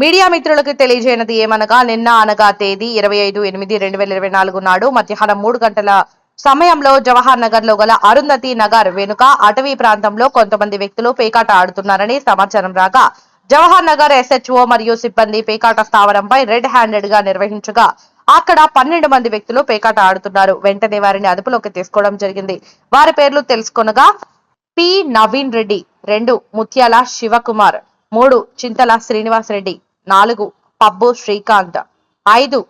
Media మిత్రులకు తెలియజేయనది. ఏమనగా నిన్న అనగా తేదీ ఇరవై ఐదు ఎనిమిది రెండు వేల ఇరవై నాలుగు నాడు మధ్యాహ్నం మూడు గంటల సమయంలో జవహర్ నగర్లో గల అరుంధతి నగర్ వెనుక అటవీ ప్రాంతంలో కొంతమంది వ్యక్తులు పేకాట ఆడుతున్నారని సమాచారం రాగా జవహర్ నగర్ ఎస్హెచ్ఓ మరియు సిబ్బంది పేకాట స్థావరంపై రెడ్ హ్యాండెడ్గా నిర్వహించగా అక్కడ పన్నెండు మంది వ్యక్తులు పేకాట ఆడుతున్నారు. వెంటనే వారిని అదుపులోకి తీసుకోవడం జరిగింది. వారి పేర్లు తెలుసుకొనగా పి నవీన్ రెడ్డి రెండు ముత్యాల శివకుమార్ మూడు చింతల శ్రీనివాస్ రెడ్డి నాలుగు పబ్బు శ్రీకాంత్. ఐదు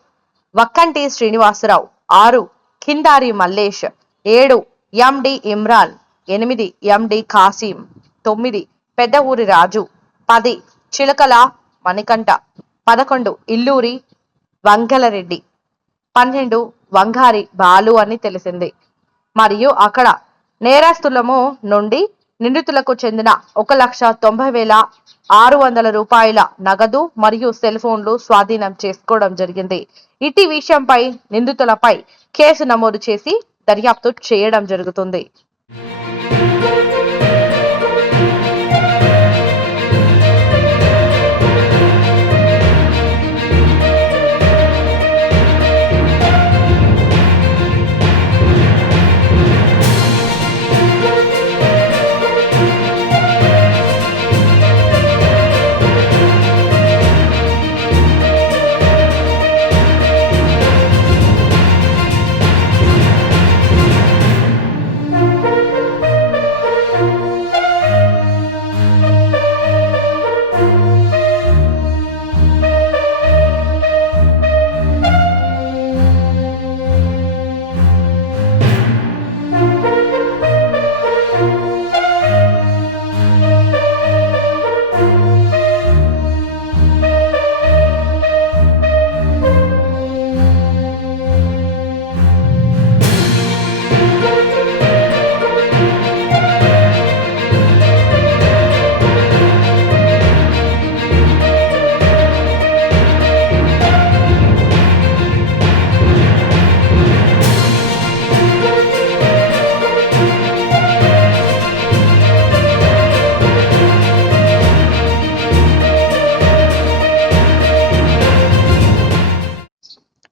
వక్కంటి శ్రీనివాసరావు. ఆరు కిందారి మల్లేష్ ఏడు ఎండి ఇమ్రాన్. ఎనిమిది ఎండి కాసిం. తొమ్మిది పెద్ద ఊరి రాజు. పది చిలకల మణికంఠ. పదకొండు ఇల్లూరి వంగలరెడ్డి. పన్నెండు వంగారి బాలు అని తెలిసింది. మరియు అక్కడ నేరస్తులము నుండి నిందితులకు చెందిన ఒక లక్ష తొంభై వేల ఆరు వందల రూపాయల నగదు మరియు సెల్ ఫోన్లు స్వాధీనం చేసుకోవడం జరిగింది. ఇటీ విషయంపై నిందితులపై కేసు నమోదు చేసి దర్యాప్తు చేయడం జరుగుతుంది.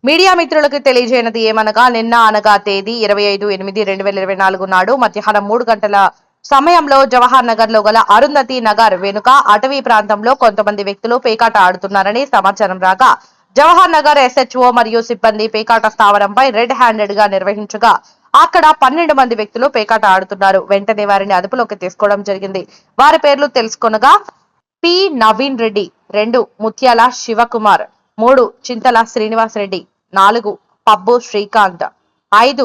మీడియా మిత్రులకు తెలియజేయనది ఏమనగా నిన్న అనగా తేదీ ఇరవై ఐదు ఎనిమిది రెండు వేల ఇరవై నాలుగు నాడు మధ్యాహ్నం మూడు గంటల సమయంలో జవహర్ నగర్లో గల అరుంధతి నగర్ వెనుక అటవీ ప్రాంతంలో కొంతమంది వ్యక్తులు పేకాట ఆడుతున్నారని సమాచారం రాగా జవహర్ నగర్ ఎస్హెచ్ఓ మరియు సిబ్బంది పేకాట స్థావరంపై రెడ్ హ్యాండెడ్గా నిర్వహించగా అక్కడ పన్నెండు మంది వ్యక్తులు పేకాట ఆడుతున్నారు. వెంటనే వారిని అదుపులోకి తీసుకోవడం జరిగింది. వారి పేర్లు తెలుసుకొనగా పి నవీన్ రెడ్డి రెండు ముత్యాల శివకుమార్ మూడు చింతల శ్రీనివాస్ రెడ్డి నాలుగు పబ్బు శ్రీకాంత్. ఐదు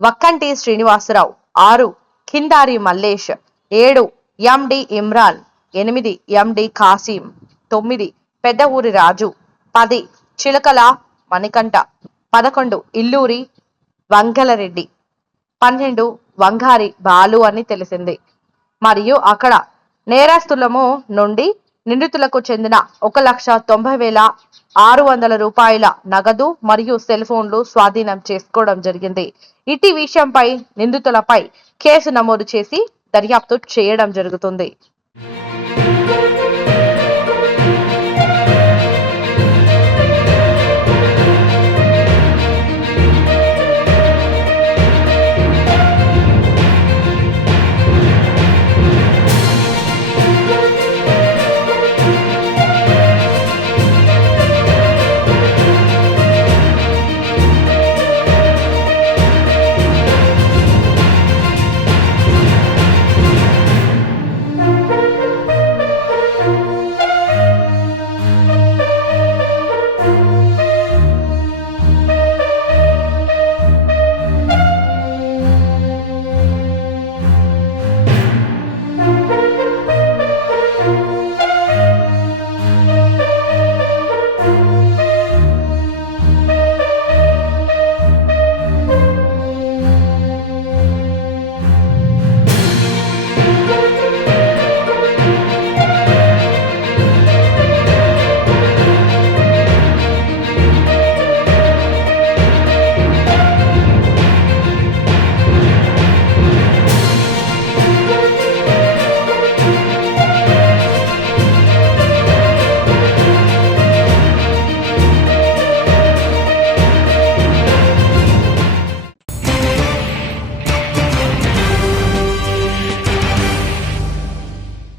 వక్కంటి శ్రీనివాసరావు. ఆరు కిందారి మల్లేష్ ఏడు ఎండి ఇమ్రాన్. ఎనిమిది ఎండి కాసిం. తొమ్మిది పెద్ద ఊరి రాజు. పది చిలకల మణికంఠ. పదకొండు ఇల్లూరి వంగలరెడ్డి. పన్నెండు వంగారి బాలు అని తెలిసింది. మరియు అక్కడ నేరస్తులము నుండి నిందితులకు చెందిన ఒక లక్ష తొంభై వేల ఆరు వందల రూపాయల నగదు మరియు సెల్ ఫోన్లు స్వాధీనం చేసుకోవడం జరిగింది. ఇటీ విషయంపై నిందితులపై కేసు నమోదు చేసి దర్యాప్తు చేయడం జరుగుతుంది.